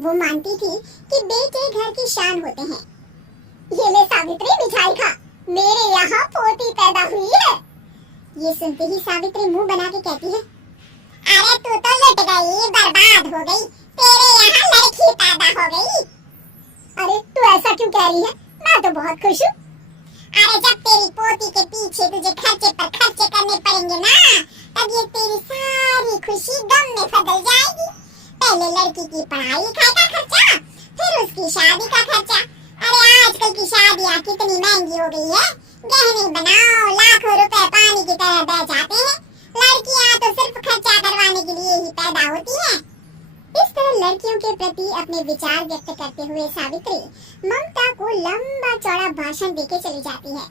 वो मानती थी कि बेटे घर की शान होते हैं। ये ले सावित्री, मिठाई खा, मेरे यहाँ पोती पैदा हुई है। ये सुनते ही सावित्री मुंह बना के कहती है, अरे तू तो लुट गई, बर्बाद हो गई, तेरे यहाँ लड़की पैदा हो गई। अरे तू ऐसा क्यों कह रही है? मैं तो बहुत खुश हूँ। अरे जब तेरी पोती के पीछे तुझे खर्चे पर खर्चे करने पड़ेंगे ना, तब ये तेरी सारी खुशी गम में बदल जाएगी। पहले लड़की की पढ़ाई लिखाई का खर्चा, फिर उसकी शादी का खर्चा। अरे आजकल की शादियाँ कितनी महंगी हो गई है, गहने बनाओ, लाखों रुपए पानी की तरह बह जाते हैं। लड़कियाँ तो सिर्फ खर्चा करवाने के लिए ही पैदा होती हैं। इस तरह लड़कियों के प्रति अपने विचार व्यक्त करते हुए सावित्री ममता को लंबा चौड़ा भाषण देके चली जाती है।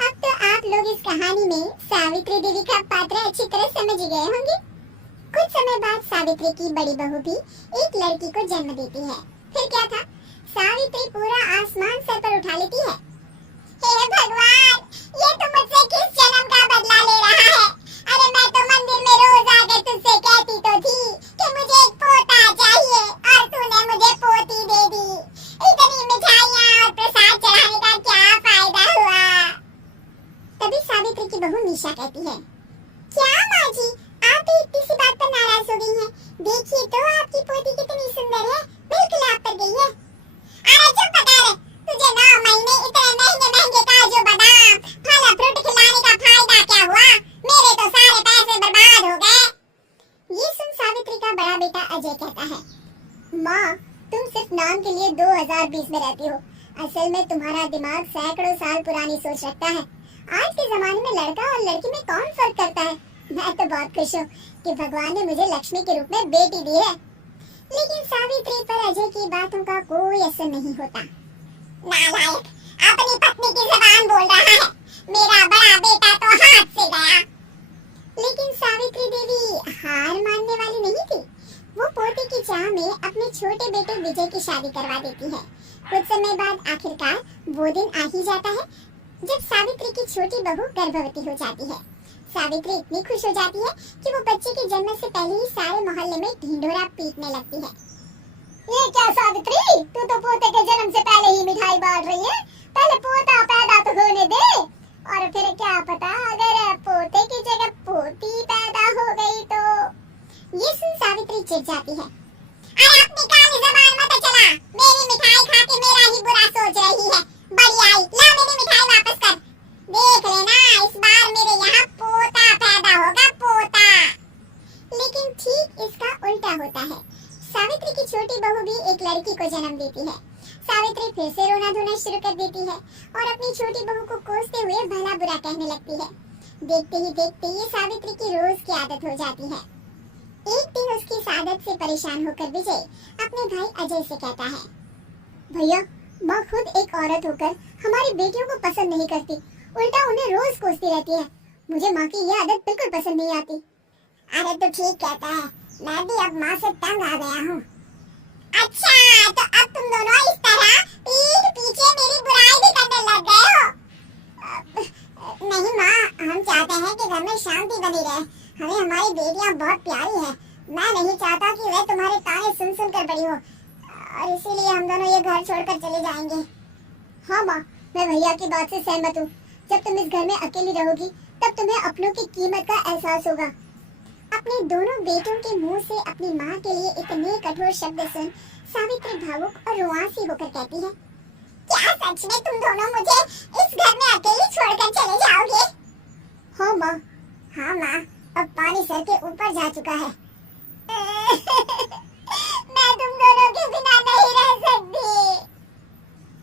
अब तो आप लोग इस कहानी में सावित्री देवी का पात्र अच्छी तरह समझ गए होंगे। कुछ समय बाद सावित्री की बड़ी बहू भी एक लड़की को जन्म देती है। फिर क्या था, सावित्री पूरा आसमान सर पर उठा लेती है। हे भगवान, ये तो मुझसे किस जन्म का बदला ले रहा है? अरे मैं तो मंदिर में रोज आकर तुझसे कहती तो थी कि मुझे एक पोता चाहिए, और तूने मुझे पोती दे दी। इतनी मिठाइयाँ और प्रसाद चढ़ाने का क्या फायदा हुआ? तभी सावित्री की बहू निशा कहती है, क्या माँ जी, आप भी इतनी सी बात पर नाराज हो गई हैं? देखिए तो आपकी पोती कितनी सुंदर है, बिल्कुल आप पर गई है। अरे चुप कर, तुझे 9 महीने इतने महंगे महंगे काजू बादाम फल फ्रूट खिलाने का फायदा क्या हुआ? मेरे तो सारे पैसे बर्बाद हो गए। ये सुन सावित्री का बड़ा बेटा अजय कहता है, माँ तुम सिर्फ नाम के लिए 2020 में रहती हो। असल में तुम्हारा दिमाग सैकड़ों साल पुरानी सोच रखता है। आज के जमाने में लड़का और लड़की में कौन फर्क करता है? मैं तो बहुत खुश हूँ कि भगवान ने मुझे लक्ष्मी के रूप में बेटी दी है। लेकिन सावित्री पर अजय की बातों का कोई असर नहीं होता। नालायक, अपनी पत्नी की ज़बान बोल रहा है। मेरा बड़ा बेटा तो हाथ से गया। लेकिन सावित्री देवी हार मानने वाली नहीं थी। वो पोते की चाह में अपने छोटे बेटे विजय की शादी करवा देती है। कुछ समय बाद आखिरकार वो दिन आ ही जाता है जब सावित्री की छोटी बहू गर्भवती हो जाती है। सावित्री इतनी खुश हो जाती है कि वो बच्चे के जन्म से पहले ही सारे मोहल्ले में ढिंढोरा पीटने लगती है। ये क्या सावित्री, तू तो पोते के जन्म से पहले ही मिठाई बांट रही है। पहले पोता पैदा तो होने दे, और फिर क्या पता अगर पोते की जगह पोती पैदा हो गई तो। ये सुन सावित्री चिढ़ जाती है। अरे अपनी काली ज़बान मत चला, मेरी मिठाई खा के मेरा ही बुरा सोच रही है। बड़ी आई, ला मेरी मिठाई वापस कर। देख लेना, इस बार मेरे यहाँ पोता पैदा होगा, पोता। लेकिन ठीक इसका उल्टा होता है। सावित्री की छोटी बहू भी एक लड़की को जन्म देती है। सावित्री फिर से रोना धोना शुरू कर देती है और अपनी छोटी बहू को कोसते हुए भला बुरा कहने लगती है। देखते ही देखते ये सावित्री की रोज की आदत हो जाती है। एक दिन उसकी इस आदत से परेशान होकर विजय अपने भाई अजय से कहता है, भैया माँ खुद एक औरत होकर हमारी बेटियों को पसंद नहीं करती, उल्टा उन्हें रोज कोसती रहती है। मुझे माँ की ये आदत बिल्कुल पसंद नहीं आती। अरे तो ठीक कहता है, मैं भी अब माँ से तंग आ गया हूँ। अच्छा, तो अब तुम दोनों इस तरह पीठ पीछे मेरी बुराई भी करने लग गए हो? नहीं माँ, हम चाहते हैं कि घर में शांति बनी रहे। हमें हमारी बेटियाँ बहुत प्यारी हैं। मैं नहीं चाहता कि वे तुम्हारे ताने सुन सुन कर बड़ी हो, और इसीलिए हम दोनों ये घर छोड़कर चले जाएंगे। हाँ माँ, मैं भैया की बात से सहमत हूँ। जब तुम इस घर में अकेली रहोगी तब तुम्हें अपनों की कीमत का एहसास होगा। अपने दोनों बेटों के मुंह से अपनी माँ के लिए इतने कठोर शब्द सुन सावित्री भावुक और रुआंसी होकर कहती है, क्या सच में तुम दोनों मुझे इस घर में अकेली छोड़कर चले जाओगे? हाँ माँ। हाँ माँ, अब पानी सर के ऊपर जा चुका है। मैं तुम दोनों के बिना नहीं रह सकती।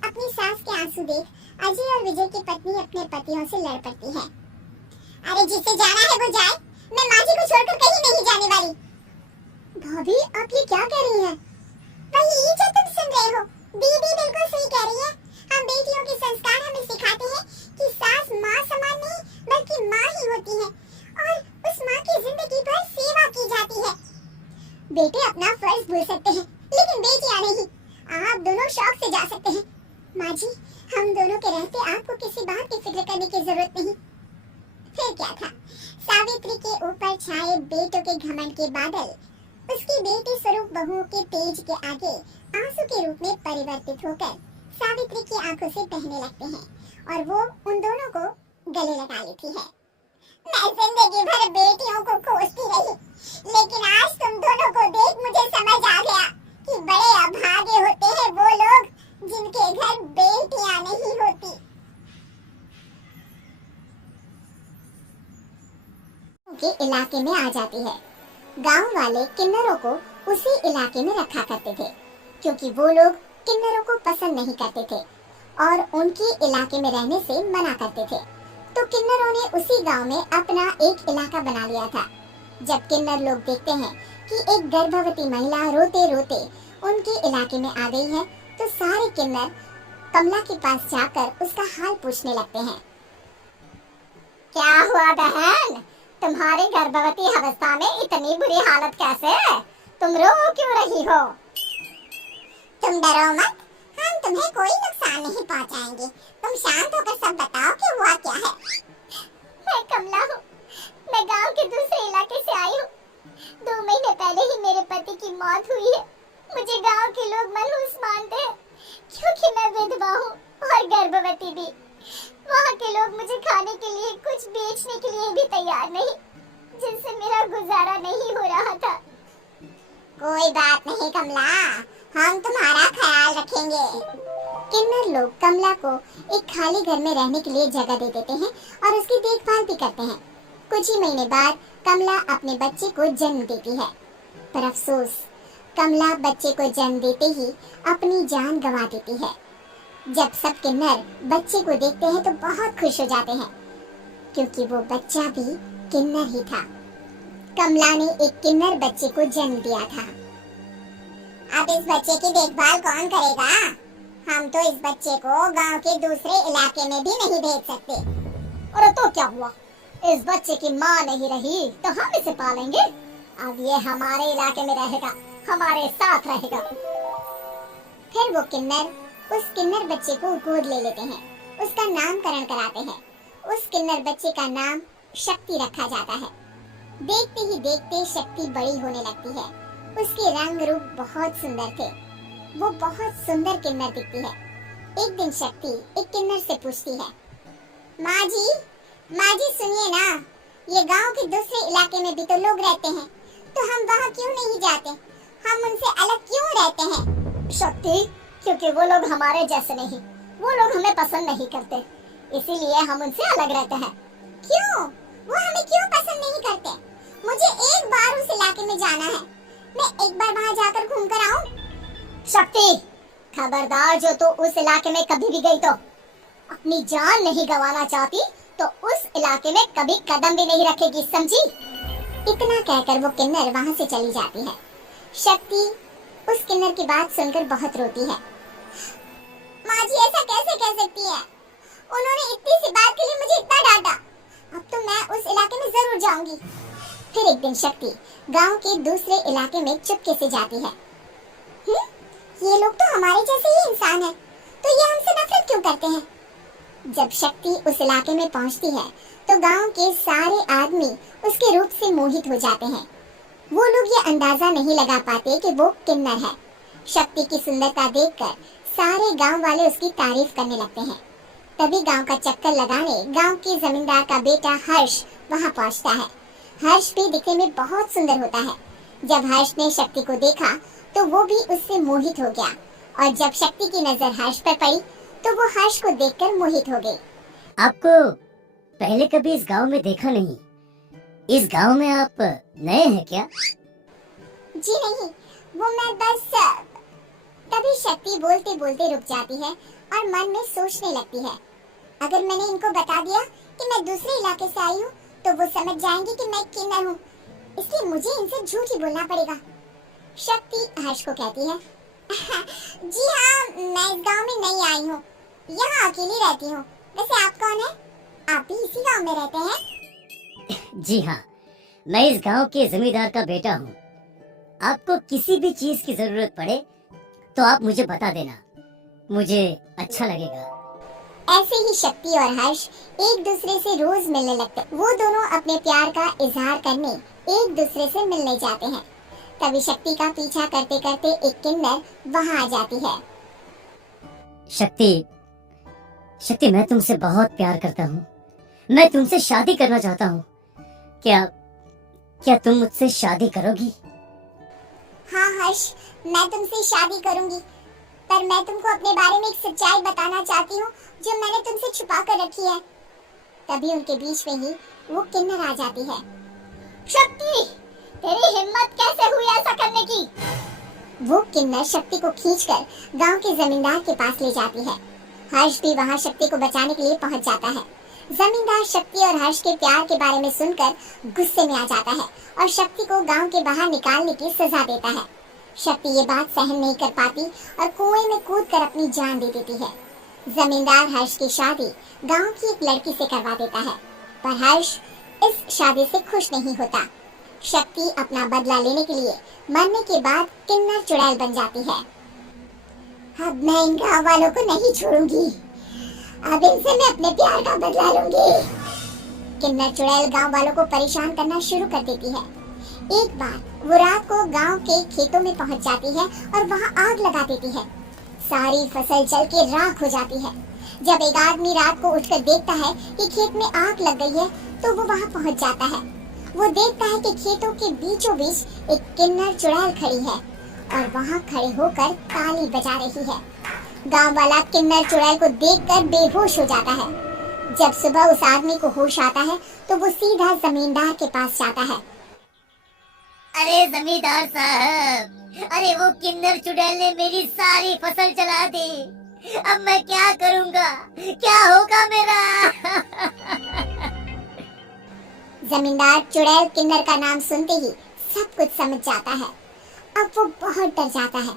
अपनी सास के आंसू देख अजय और विजय की पत्नी अपने पतियों से लड़ पड़ती है। अरे जिसे जाना है वो जाए, मैं माँ जी को छोड़कर कहीं नहीं जाने वाली। भाभी आप ये क्या कह रही हैं? वही जो तुम सुन रहे हो, दीदी बिल्कुल सही कह रही है। हम बेटियों के संस्कार हमें सिखाते हैं कि सास माँ समान नहीं बल्कि माँ ही होती है, और उस माँ की जिंदगी भर सेवा की जाती है। बेटे अपना फर्ज भूल सकते हैं, लेकिन बेटियाँ नहीं। आप दोनों शौक से जा सकते हैं। माँ जी, हम दोनों के रहते आपको किसी बात की फिक्र करने की जरूरत नहीं। फिर क्या था, सावित्री के ऊपर छाए बेटों के घमंड के बादल उसकी बेटी स्वरूप बहुओं के तेज के आगे आंसू के रूप में परिवर्तित होकर सावित्री की आंखों से बहने लगते हैं और वो उन दोनों को गले लगा लेती है। मैं जिंदगी भर बेटियों को खोजती रही, लेकिन आज तुम दोनों को देख मुझे समझ आ गया कि बड़े अभागे होते हैं वो लोग जिनके घर बेटियां नहीं होती। के इलाके में आ जाती है। गांव वाले किन्नरों को उसी इलाके में रखा करते थे, क्योंकि वो लोग किन्नरों को पसंद नहीं करते थे और उनके इलाके में रहने से मना करते थे। तो किन्नरों ने उसी गांव में अपना एक इलाका बना लिया था। जब किन्नर लोग देखते हैं कि एक गर्भवती महिला रोते रोते उनके इलाके में आ गई है, तो सारे किन्नर कमला के पास जाकर उसका हाल पूछने लगते हैं। क्या हुआ बहन, तुम्हारी गर्भवती अवस्था में इतनी बुरी हालत कैसे है? तुम रो क्यों रही हो? तुम डरो मत, हम तुम्हें कोई नुकसान नहीं पहुंचाएंगे। तुम शांत होकर सब बताओ कि हुआ क्या है। मैं कमला हूँ, मैं गांव के दूसरे इलाके से आई हूँ। 2 महीने पहले ही मेरे पति की मौत हुई है। मुझे गांव के लोग मनहूस मानते हैं, क्योंकि मैं विधवा हूँ और गर्भवती भी। वहाँ के लोग मुझे खाने के लिए कुछ बेचने के लिए भी तैयार नहीं, जिससे मेरा गुजारा नहीं हो रहा था। कोई बात नहीं कमला, हम तुम्हारा ख्याल रखेंगे। किन्नर लोग कमला को एक खाली घर में रहने के लिए जगह दे देते हैं और उसकी देखभाल भी करते हैं। कुछ ही महीने बाद कमला अपने बच्चे को जन्म देती है, पर अफसोस कमला बच्चे को जन्म देते ही अपनी जान गंवा देती है। जब सब किन्नर बच्चे को देखते हैं तो बहुत खुश हो जाते हैं, क्योंकि वो बच्चा भी किन्नर ही था। कमला ने एक किन्नर बच्चे को जन्म दिया था। अब इस बच्चे की देखभाल कौन करेगा? हम तो इस बच्चे को गांव के दूसरे इलाके में भी नहीं भेज सकते। अरे तो क्या हुआ, इस बच्चे की माँ नहीं रही तो हम इसे पालेंगे। अब ये हमारे इलाके में रहेगा, हमारे साथ रहेगा। फिर वो किन्नर उस किन्नर बच्चे को गोद ले लेते हैं, उसका नामकरण कराते हैं। उस किन्नर बच्चे का नाम शक्ति रखा जाता है। देखते ही देखते शक्ति बड़ी होने लगती है। उसके रंग रूप बहुत सुंदर थे, वो बहुत सुंदर किन्नर दिखती है। एक दिन शक्ति एक किन्नर से पूछती है, माँ जी सुनिए ना, ये गांव के दूसरे इलाके में भी तो लोग रहते हैं, तो हम वहाँ क्यों नहीं जाते? हम उनसे अलग क्यों रहते हैं? शक्ति, क्योंकि वो लोग हमारे जैसे नहीं, वो लोग हमें पसंद नहीं करते, इसीलिए हम उनसे अलग रहते हैं। क्यों? वो हमें क्यों पसंद नहीं करते? मुझे एक बार उस इलाके में जाना है, मैं एक बार वहाँ जाकर घूम कर आऊँ। शक्ति, खबरदार, जो तू उस इलाके में कभी भी गई तो अपनी जान नहीं गंवाना चाहती तो उस इलाके में कभी कदम भी नहीं रखेगी, समझी? इतना कहकर वो किन्नर वहाँ से चली जाती है। शक्ति उस किन्नर की बात सुनकर बहुत रोती है। माँ जी ऐसा कैसे कह सकती है? उन्होंने इतनी सी बात के लिए मुझे इतना डांटा। अब तो मैं उस इलाके में जरूर जाऊंगी। फिर एक दिन शक्ति गांव के दूसरे इलाके में चुपके से जाती है। ये लोग तो हमारे जैसे ही इंसान हैं, तो ये हमसे नफरत क्यों करते हैं? जब शक्ति उस इलाके में पहुंचती है तो गांव के सारे आदमी उसके रूप से मोहित हो जाते हैं। वो लोग ये अंदाजा नहीं लगा पाते कि वो किन्नर है। शक्ति की सुंदरता देखकर सारे गांव वाले उसकी तारीफ करने लगते हैं। तभी गांव का चक्कर लगाने गांव के जमींदार का बेटा हर्ष वहां पहुंचता है। हर्ष भी दिखने में बहुत सुंदर होता है। जब हर्ष ने शक्ति को देखा तो वो भी उससे मोहित हो गया, और जब शक्ति की नजर हर्ष पर पड़ी तो वो हर्ष को देखकर मोहित हो गई। आपको पहले कभी इस गांव में देखा नहीं। इस गांव में आप नए हैं क्या? जी नहीं, वो मैं बस। तभी शक्ति बोलते बोलते रुक जाती है और मन में सोचने लगती है, अगर मैंने इनको बता दिया कि मैं दूसरे इलाके से आई हूँ तो वो समझ जाएंगे कि मैं किन्नर हूँ, इसलिए मुझे इनसे झूठ ही बोलना पड़ेगा। शक्ति हर्ष को कहती है, जी हाँ, मैं इस गांव में नई आई हूँ, यहाँ अकेली रहती हूँ। वैसे आप कौन है? आप भी इसी गांव में रहते हैं? जी हाँ, मैं इस गांव के जमींदार का बेटा हूँ। आपको किसी भी चीज की जरूरत पड़े तो आप मुझे बता देना, मुझे अच्छा लगेगा। ऐसे ही शक्ति और हर्ष एक दूसरे से रोज मिलने लगते। वो दोनों अपने प्यार का इजहार करने एक दूसरे से मिलने जाते हैं। तभी शक्ति का पीछा करते करते एक किन्नर वहां आ जाती है। शक्ति, शक्ति, मैं तुमसे बहुत प्यार करता हूँ। मैं तुमसे शादी करना चाहता हूँ। क्या तुम मुझसे शादी करोगी? हाँ हर्ष, मैं तुमसे शादी करूंगी, पर मैं तुमको अपने बारे में एक सच्चाई बताना चाहती हूँ जो मैंने तुमसे छुपा कर रखी है। तभी उनके बीच में ही वो किन्नर आ जाती है। शक्ति, तेरी हिम्मत कैसे हुई ऐसा करने की? वो किन्नर शक्ति को खींचकर गांव के जमींदार के पास ले जाती है। हर्ष भी वहां शक्ति को बचाने के लिए पहुंच जाता है। जमींदार शक्ति और हर्ष के प्यार के बारे में सुनकर गुस्से में आ जाता है और शक्ति को गांव के बाहर निकालने की सजा देता है। शक्ति ये बात सहन नहीं कर पाती और कुएं में कूदकर अपनी जान दे देती है। जमींदार हर्ष की शादी गांव की एक लड़की से करवा देता है, पर हर्ष इस शादी से खुश नहीं होता। शक्ति अपना बदला लेने के लिए मरने के बाद किन्नर चुड़ैल बन जाती है। अब मैं इन गाँव वालों को नहीं छोड़ूंगी, अब इनसे मैं अपने प्यार का बदला लूंगी। किन्नर चुड़ैल गांव वालों को परेशान करना शुरू कर देती है। एक बार वो रात को गांव के खेतों में पहुंच जाती है और वहां आग लगा देती है। सारी फसल जल के राख हो जाती है। जब एक आदमी रात को उठकर देखता है कि खेत में आग लग गई है तो वो वहां पहुंच जाता है। वो देखता है कि खेतों के बीचों बीच एक किन्नर चुड़ैल खड़ी है और वहां खड़े होकर ताली बजा रही है। गांव वाला किन्नर चुड़ैल को देखकर बेहोश हो जाता है। जब सुबह उस आदमी को होश आता है तो वो सीधा जमींदार के पास जाता है। अरे जमींदार साहब, अरे वो किन्नर चुड़ैल ने मेरी सारी फसल जला दी। अब मैं क्या करूंगा? क्या होगा मेरा? जमींदार चुड़ैल किन्नर का नाम सुनते ही सब कुछ समझ जाता है। अब वो बहुत डर जाता है।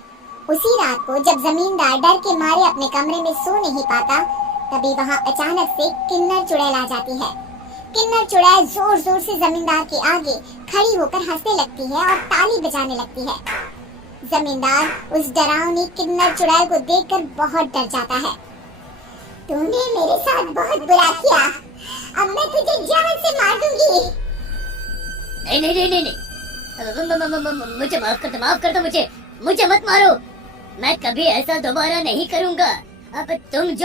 उसी रात को जब जमींदार डर के मारे अपने कमरे में सो नहीं पाता, तभी वहां अचानक से किन्नर चुड़ैल आ जाती है। किन्नर चुड़ैल जोर जोर से जमींदार के आगे खड़ी होकर हंसने लगती है और ताली बजाने लगती है। जमींदार उस डरावनी किन्नर चुड़ैल को देखकर बहुत डर जाता है। तूने मेरे साथ बहुत बुरा किया, अब मैं तुझे जान से मार दूंगी। नहीं नहीं नहीं नहीं, नहीं। मुझे माफ कर दो, मुझे मत मारो। मैं कभी ऐसा दोबारा नहीं करूंगा। अब तुम जो